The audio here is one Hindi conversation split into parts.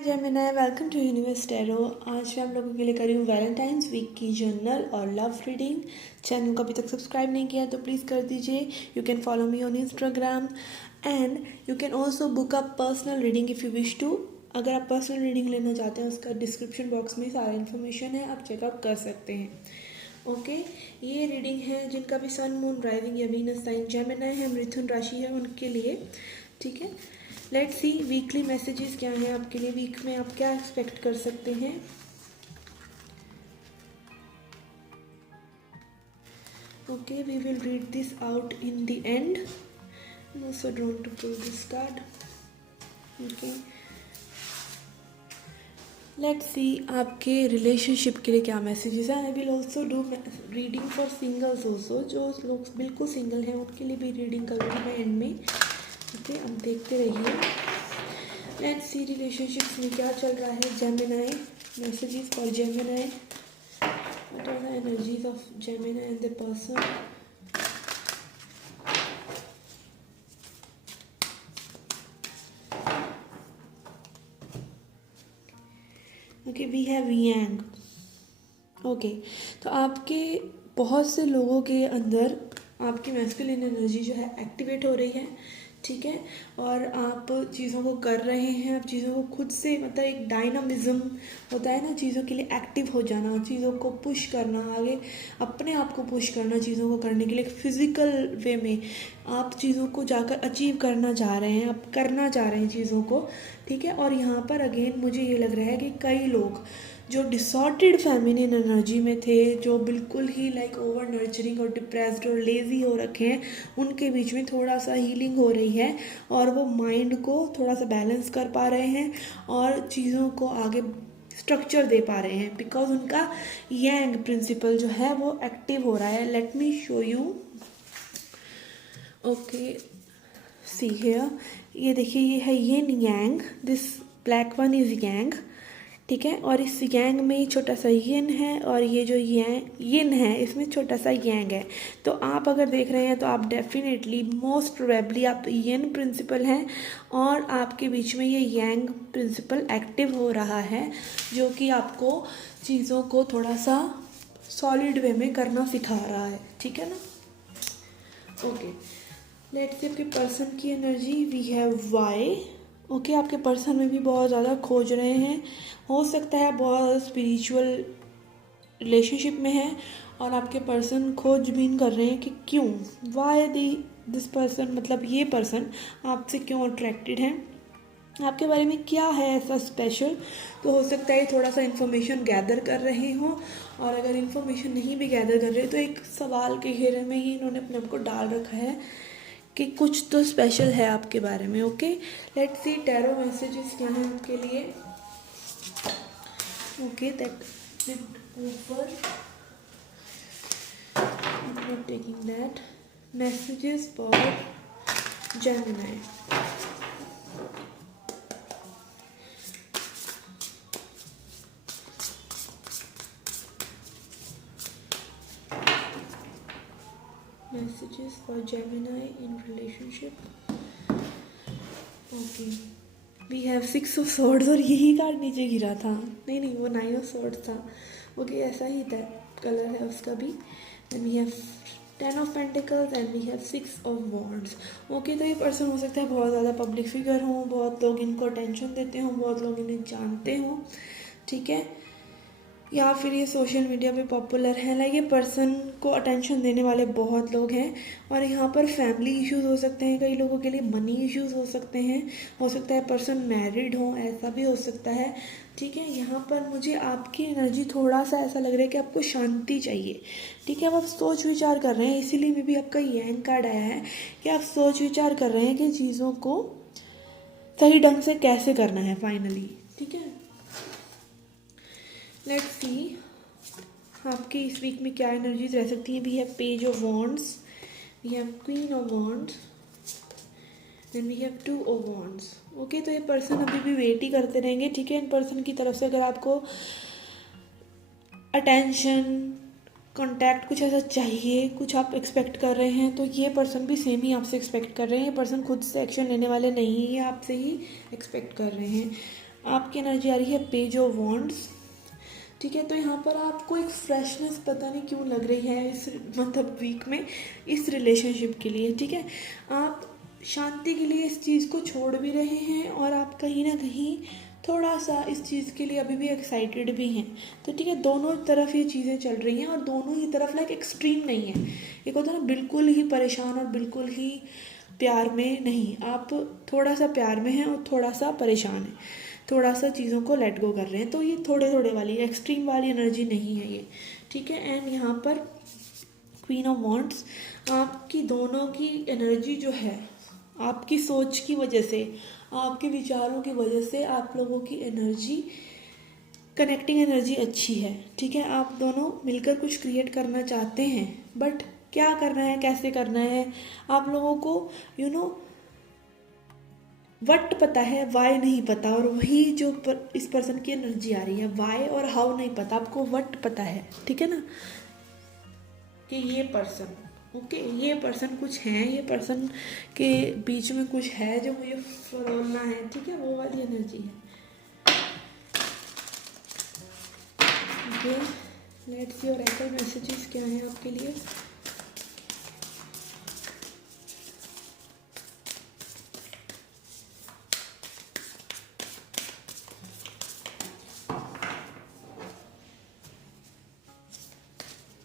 Gemini, welcome to Universe Tarot. आज मैं आप लोगों के लिए कर रही हूँ वैलेंटाइंस वीक की जर्नल और लव रीडिंग। चैनल को अभी तक सब्सक्राइब नहीं किया तो प्लीज़ कर दीजिए। You can follow me on Instagram and you can also book up personal reading if you wish to. अगर आप पर्सनल रीडिंग लेना चाहते हैं उसका डिस्क्रिप्शन बॉक्स में सारा इन्फॉर्मेशन है, आप चेकआउट कर सकते हैं। ओके ये रीडिंग है जिनका भी सन मून राइजिंग या वीनस साइन जेमिनी है, मिथुन राशि है, उनके लिए। ठीक है, लेट्स सी वीकली मैसेजेस क्या हैं आपके लिए। वीक में आप क्या एक्सपेक्ट कर सकते हैं। Okay, we will read this out in the end. I'm also drawn to pull this card. Okay, let's see आपके रिलेशनशिप के लिए क्या मैसेजेस हैं। I will also do reading for singles also. जो लोग बिल्कुल सिंगल हैं उनके लिए भी रीडिंग करूँगी मैं एंड में। ओके, अब देखते रहिए। लेट्स सी रिलेशनशिप्स में क्या चल रहा है। Gemini, messages for Gemini. What are the energies of Gemini and the person. Okay, we have yang. Okay, तो आपके बहुत से लोगों के अंदर आपकी मैस्कुलिन एनर्जी जो है एक्टिवेट हो रही है। ठीक है, और आप चीज़ों को कर रहे हैं, आप चीज़ों को खुद से, मतलब एक डायनामिज्म होता है ना, चीज़ों के लिए एक्टिव हो जाना, चीज़ों को पुश करना, आगे अपने आप को पुश करना चीज़ों को करने के लिए फिज़िकल वे में आप चीज़ों को जाकर अचीव करना चाह रहे हैं, आप करना चाह रहे हैं चीज़ों को। ठीक है, और यहाँ पर अगेन मुझे ये लग रहा है कि कई लोग जो डिसऑर्डेड फेमिनिन एनर्जी में थे, जो बिल्कुल ही लाइक ओवर नर्चरिंग और डिप्रेस्ड और लेज़ी हो रखे हैं, उनके बीच में थोड़ा सा हीलिंग हो रही है और वो माइंड को थोड़ा सा बैलेंस कर पा रहे हैं और चीज़ों को आगे स्ट्रक्चर दे पा रहे हैं, बिकॉज उनका यांग प्रिंसिपल जो है वो एक्टिव हो रहा है। Let me show you. Okay, see here, ये देखिए, ये है यिन यांग। दिस ब्लैक वन इज यांग। ठीक है, और इस यांग में छोटा सा यिन है और ये जो यिन है इसमें छोटा सा यांग है। तो आप अगर देख रहे हैं तो आप डेफिनेटली मोस्ट प्रोबेबली आप यिन प्रिंसिपल हैं और आपके बीच में ये यांग प्रिंसिपल एक्टिव हो रहा है, जो कि आपको चीज़ों को थोड़ा सा सॉलिड वे में करना सिखा रहा है। ठीक है ना। ओके, लेट्स सी आपके पर्सन की energy. We have Y. Okay, आपके पर्सन में भी बहुत ज़्यादा खोज रहे हैं, हो सकता है बहुत स्पिरिचुअल रिलेशनशिप में है और आपके पर्सन खोजबीन कर रहे हैं कि क्यों, वाई दिस पर्सन, मतलब ये पर्सन आपसे क्यों अट्रैक्टेड है, आपके बारे में क्या है ऐसा स्पेशल। तो हो सकता है थोड़ा सा इन्फॉर्मेशन गैदर कर रहे हों, और अगर इन्फॉर्मेशन नहीं भी गैदर कर रहे तो एक सवाल के घेरे में ही इन्होंने अपने आप को डाल रखा है कि कुछ तो स्पेशल है आपके बारे में। Okay, let's C tarot messages क्या हैं आपके लिए। ओके, दैट ऊपर I'm taking that messages for Gemini. Messages for Gemini in relationship. Okay, we have 6 of swords और यही कार्ड नीचे गिरा था। नहीं, वो 9 of swords था। ओके, ऐसा ही था, कलर है उसका भी। Then we have 10 of Pentacles and we have 6 of Wands. Okay, तो ये पर्सन हो सकता है बहुत ज़्यादा पब्लिक फिगर हो, बहुत लोग इनको अटेंशन देते हों, बहुत लोग इन्हें जानते हों। ठीक है, या फिर ये सोशल मीडिया पे पॉपुलर है। लाइक ये पर्सन को अटेंशन देने वाले बहुत लोग हैं। और यहाँ पर फैमिली इश्यूज हो सकते हैं, कई लोगों के लिए मनी इश्यूज हो सकते हैं, हो सकता है पर्सन मैरिड हो, ऐसा भी हो सकता है। ठीक है, यहाँ पर मुझे आपकी एनर्जी थोड़ा सा ऐसा लग रहा है कि आपको शांति चाहिए। ठीक है, अब आप सोच विचार कर रहे हैं, इसीलिए में भी आपका यांग कार्ड आया है कि आप सोच विचार कर रहे हैं कि चीज़ों को सही ढंग से कैसे करना है फाइनली। ठीक है, लेट्स सी आपके इस वीक में क्या एनर्जीज रह सकती हैं। We have page of wands, we have queen of wands, then we have 2 of wands. Okay, तो ये पर्सन अभी भी वेट ही करते रहेंगे। ठीक है, इन पर्सन की तरफ से अगर आपको अटेंशन, कॉन्टैक्ट कुछ ऐसा चाहिए, कुछ आप एक्सपेक्ट कर रहे हैं, तो ये पर्सन भी सेम ही आपसे एक्सपेक्ट कर रहे हैं। ये पर्सन खुद से एक्शन लेने वाले नहीं है, आपसे ही एक्सपेक्ट कर रहे हैं। आपकी एनर्जी आ रही है पेज ऑफ वॉन्ड्स। ठीक है, तो यहाँ पर आपको एक फ्रेशनेस पता नहीं क्यों लग रही है इस मतलब वीक में इस रिलेशनशिप के लिए। ठीक है, आप शांति के लिए इस चीज़ को छोड़ भी रहे हैं और आप कहीं ना कहीं थोड़ा सा इस चीज़ के लिए अभी भी एक्साइटेड भी हैं। तो ठीक है, दोनों तरफ ये चीज़ें चल रही हैं और दोनों ही तरफ लाइक एक्सट्रीम नहीं है। एक होता है ना बिल्कुल ही परेशान और बिल्कुल ही प्यार में नहीं, आप थोड़ा सा प्यार में हैं और थोड़ा सा परेशान हैं, थोड़ा सा चीज़ों को लेट गो कर रहे हैं। तो ये थोड़े थोड़े वाली एक्सट्रीम वाली एनर्जी नहीं है ये। ठीक है, एंड यहाँ पर क्वीन ऑफ वॉन्ड्स, आपकी दोनों की एनर्जी जो है आपकी सोच की वजह से, आपके विचारों की वजह से आप लोगों की एनर्जी, कनेक्टिंग एनर्जी अच्छी है। ठीक है, आप दोनों मिलकर कुछ क्रिएट करना चाहते हैं, बट क्या करना है, कैसे करना है, आप लोगों को वट पता है, वाई नहीं पता। और वही जो इस पर्सन की एनर्जी आ रही है, वाई और हाउ नहीं पता, आपको वट पता है। ठीक है ना, कि ये पर्सन ओके, ये पर्सन कुछ है, ये पर्सन के बीच में कुछ है जो मुझे फरोलना है। ठीक है, वो वाली एनर्जी है। Okay, let's see oracle messages क्या हैं आपके लिए।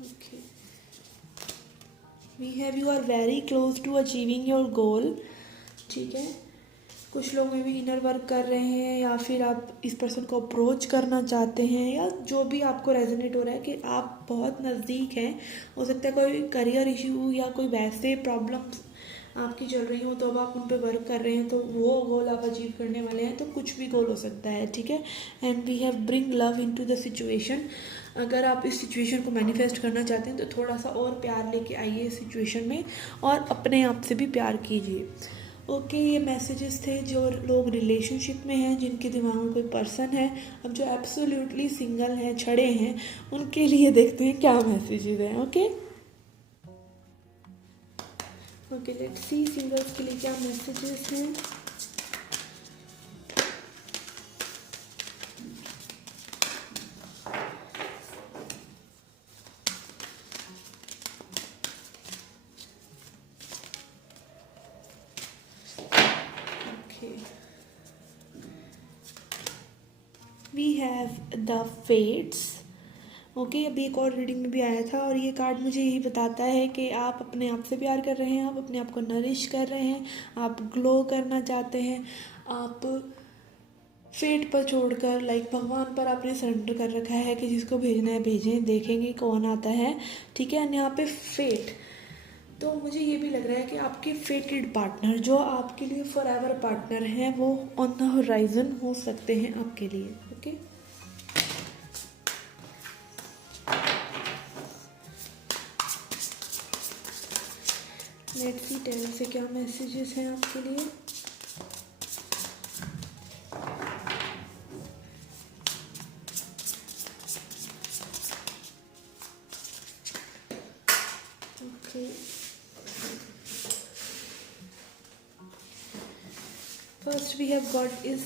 Okay, we have you are very close to achieving your goal. ठीक है, कुछ लोग में भी इनर वर्क कर रहे हैं या फिर आप इस पर्सन को अप्रोच करना चाहते हैं, या जो भी आपको रेजोनेट हो रहा है कि आप बहुत नज़दीक हैं। हो सकता है कोई करियर इशू या कोई वैसे प्रॉब्लम्स आपकी चल रही हो, तो अब आप उन पर वर्क कर रहे हैं, तो वो गोल आप अचीव करने वाले हैं। तो कुछ भी गोल हो सकता है। ठीक है, and we have bring love into the situation. अगर आप इस सिचुएशन को मैनिफेस्ट करना चाहते हैं तो थोड़ा सा और प्यार लेके आइए इस सिचुएशन में और अपने आप से भी प्यार कीजिए। ओके, ये मैसेजेस थे जो लोग रिलेशनशिप में हैं, जिनके दिमाग में कोई पर्सन है। अब जो एब्सोल्युटली सिंगल हैं, छड़े हैं, उनके लिए देखते हैं क्या मैसेजेस हैं। Okay okay, let's see singles के लिए क्या मैसेजेस हैं। We have the fates. Okay, अभी एक और रीडिंग में भी आया था और ये कार्ड मुझे यही बताता है कि आप अपने आप से प्यार कर रहे हैं, आप अपने आप को नरिश कर रहे हैं, आप ग्लो करना चाहते हैं, आप फेट पर छोड़कर लाइक भगवान पर आपने सरेंडर कर रखा है कि जिसको भेजना है भेजें, देखेंगे कौन आता है। ठीक है, यहाँ पे फेट, तो मुझे ये भी लग रहा है कि आपके फेटेड पार्टनर जो आपके लिए फॉर एवर पार्टनर हैं वो ऑन द होराइजन हो सकते हैं आपके लिए। ओके, लेट्स सी टेल से क्या मैसेजेस हैं आपके लिए। Okay, first we have got is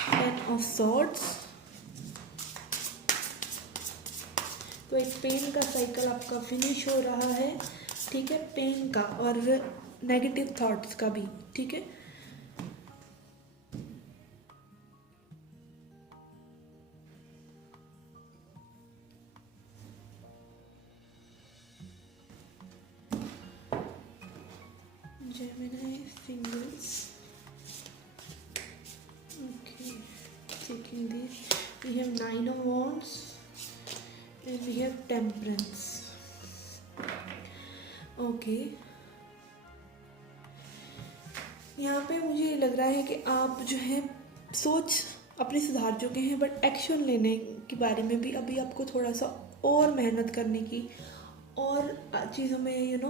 ten of swords. तो एक पेन का साइकिल आपका फिनिश हो रहा है। ठीक है, पेन का और नेगेटिव थॉट्स का भी। ठीक है, Gemini singles. Okay, taking this, we have 9 of wands and we have temperance. Okay, यहाँ पे मुझे लग रहा है कि आप जो है सोच अपनी सुधार चुके हैं, बट एक्शन लेने के बारे में भी अभी आपको थोड़ा सा और मेहनत करने की और चीज़ों में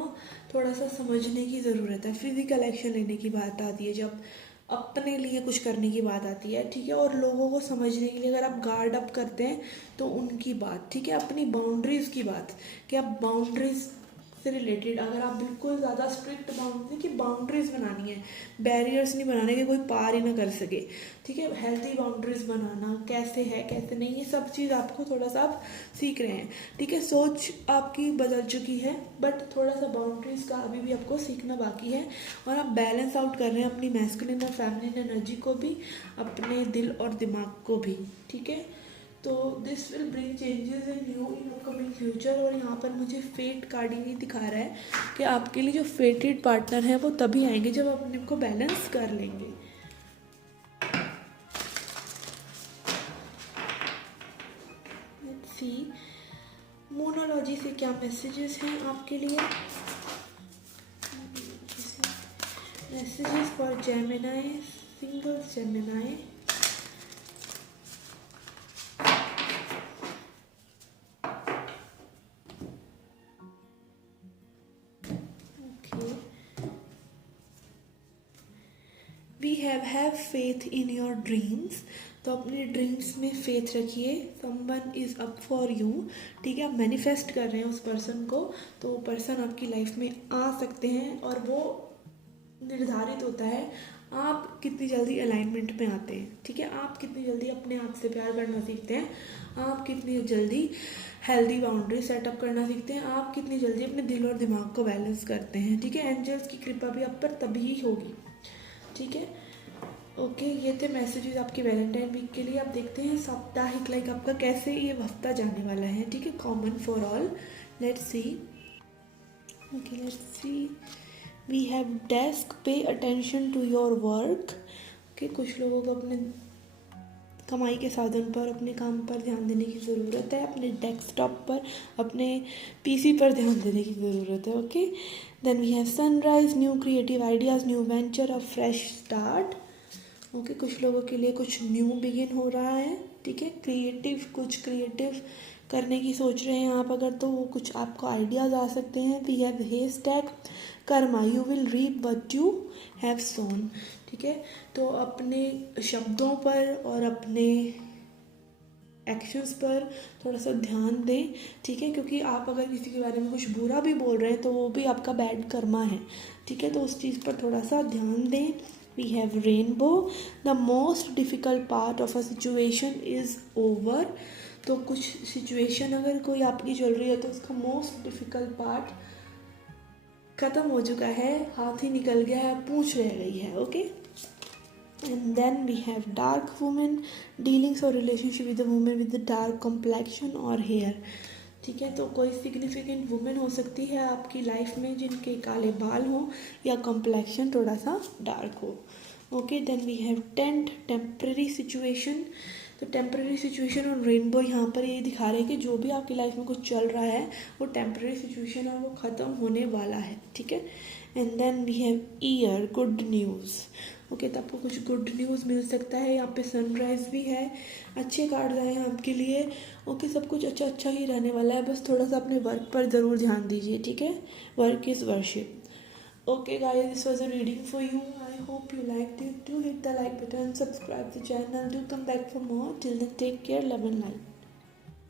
थोड़ा सा समझने की ज़रूरत है। फिजिकल एक्शन लेने की बात आती है जब अपने लिए कुछ करने की बात आती है। ठीक है, और लोगों को समझने के लिए अगर आप गार्ड अप करते हैं तो उनकी बात। ठीक है, अपनी बाउंड्रीज़ की बात, कि आप बाउंड्रीज़ से रिलेटेड, अगर आप बिल्कुल ज़्यादा स्ट्रिक्ट बाउंड्री की बाउंड्रीज बनानी है, बैरियर्स नहीं बनाने के कोई पार ही ना कर सके, ठीक है, हेल्थी बाउंड्रीज बनाना कैसे है कैसे नहीं, ये सब चीज़ आपको थोड़ा सा आप सीख रहे हैं, ठीक है। सोच आपकी बदल चुकी है, बट थोड़ा सा बाउंड्रीज का अभी भी आपको सीखना बाकी है, और आप बैलेंस आउट कर रहे हैं अपनी मैस्कुलिन और फेमिनिन एनर्जी को भी, अपने दिल और दिमाग को भी, ठीक है। तो this will bring changes in you in upcoming future. और यहाँ पर मुझे फेट कार्ड ही दिखा रहा है कि आपके लिए जो फेटेड पार्टनर है वो तभी आएंगे जब आप अपने को बैलेंस कर लेंगे। लेट्स सी मोनोलॉजी से क्या मैसेजेस हैं आपके लिए। Messages for Gemini, single Gemini. We have faith in your dreams. तो अपने ड्रीम्स में फेथ रखिए। Someone is up for you, ठीक है। आप मैनिफेस्ट कर रहे हैं उस पर्सन को, तो वो पर्सन आपकी लाइफ में आ सकते हैं, और वो निर्धारित होता है आप कितनी जल्दी अलाइनमेंट में आते हैं, ठीक है। आप कितनी जल्दी अपने आप से प्यार करना सीखते हैं, आप कितनी जल्दी हेल्दी बाउंड्री सेटअप करना सीखते हैं, आप कितनी जल्दी अपने दिल और दिमाग को बैलेंस करते हैं, ठीक है। एंजल्स की कृपा भी आप पर तभी होगी, ठीक है। ओके, ये थे मैसेजेस आपके वैलेंटाइन वीक के लिए। आप देखते हैं साप्ताहिक लाइक आपका कैसे ये हफ्ता जाने वाला है, ठीक है। Common for all, let's see. Okay, let's see. We have desk, pay attention to your work. Okay, कुछ लोगों को अपने कमाई के साधन पर, अपने काम पर ध्यान देने की ज़रूरत है, अपने डेस्कटॉप पर, अपने पीसी पर ध्यान देने की ज़रूरत है। Okay, then we have sunrise, new creative ideas, new venture, a fresh start. Okay, कुछ लोगों के लिए कुछ न्यू बिगिन हो रहा है, ठीक है। कुछ क्रिएटिव करने की सोच रहे हैं आप अगर, तो वो कुछ आपको आइडियाज़ आ सकते हैं। We have hashtag, karma, you will reap what you have sown, ठीक है। तो अपने शब्दों पर और अपने एक्शंस पर थोड़ा सा ध्यान दें, ठीक है, क्योंकि आप अगर किसी के बारे में कुछ बुरा भी बोल रहे हैं तो वो भी आपका बैड कर्मा है, ठीक है। तो उस चीज़ पर थोड़ा सा ध्यान दें। We have rainbow, the most difficult part of a situation is over. तो कुछ सिचुएशन अगर कोई आपकी चल रही है तो उसका मोस्ट डिफ़िकल्ट पार्ट ख़त्म हो चुका है, हाथ ही निकल गया है, पूंछ रह गई है। Okay, and then we have dark woman, dealings or relationship with a woman with the dark complexion or hair, ठीक है। तो कोई सिग्निफिकेंट वुमेन हो सकती है आपकी लाइफ में जिनके काले बाल हो या कॉम्प्लेक्शन थोड़ा सा डार्क हो। Okay, then we have tent, temporary situation. तो टेम्पररी सिचुएशन और रेनबो यहाँ पर ये दिखा रहे हैं कि जो भी आपकी लाइफ में कुछ चल रहा है वो टेम्पररी सिचुएशन और वो ख़त्म होने वाला है, ठीक है। And then we have year, good news. Okay, तो आपको कुछ गुड न्यूज़ मिल सकता है। यहाँ पे सनराइज़ भी है, अच्छे कार्ड आए हैं आपके लिए। ओके, सब कुछ अच्छा ही रहने वाला है, बस थोड़ा सा अपने वर्क पर ज़रूर ध्यान दीजिए, ठीक है। Work is worship. Okay guys, this was a reading for you. I hope you liked it. Do hit the like button, subscribe the channel, do come back for more. Till then, take care, love and light.